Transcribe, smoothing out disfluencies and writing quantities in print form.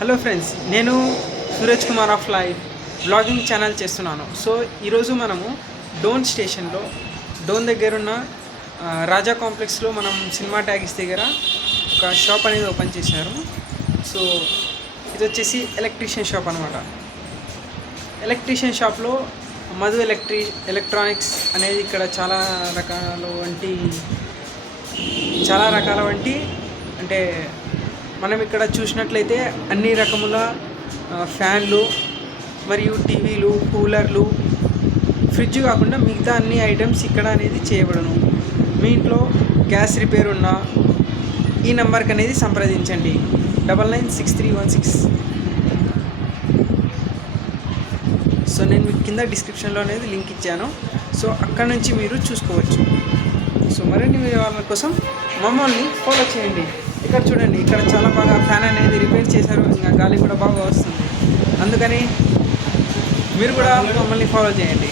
Hello friends, నేను Suraj Kumar of life blogging channel చేస్తున్నాను. So ఈరోజు మనము డోన్ దగ్గర ఉన్న రాజా కాంప్లెక్స్లో మనం సినిమా ట్యాగిస్ దగ్గర ఒక షాప్ అనేది ఓపెన్ చేశారు. సో ఇది వచ్చేసి ఎలక్ట్రీషియన్ షాప్ అనమాట. ఎలక్ట్రీషియన్ షాప్లో మధు ఎలక్ట్రానిక్స్ అనేది ఇక్కడ చాలా రకాల వంటి అంటే మనం ఇక్కడ చూసినట్లయితే అన్ని రకముల ఫ్యాన్లు మరియు టీవీలు, కూలర్లు, ఫ్రిడ్జ్ కాకుండా మిగతా అన్ని ఐటమ్స్ ఇక్కడ అనేది చేయబడును. మీ ఇంట్లో గ్యాస్ రిపేర్ ఉన్నా ఈ నెంబర్కి అనేది సంప్రదించండి 996316. సో నేను మీకు కింద డిస్క్రిప్షన్లో అనేది లింక్ ఇచ్చాను. సో అక్కడ నుంచి మీరు చూసుకోవచ్చు. సో మరిన్ని వివరాల కోసం మమ్మల్ని ఫాలో చేయండి. ఇక్కడ చూడండి, ఇక్కడ చాలా బాగా ఫ్యాన్ అనేది రిపేర్ చేశారు. ఇంకా గాలి కూడా బాగా వస్తుంది. అందుకని మీరు కూడా మమ్మల్ని ఫాలో చేయండి.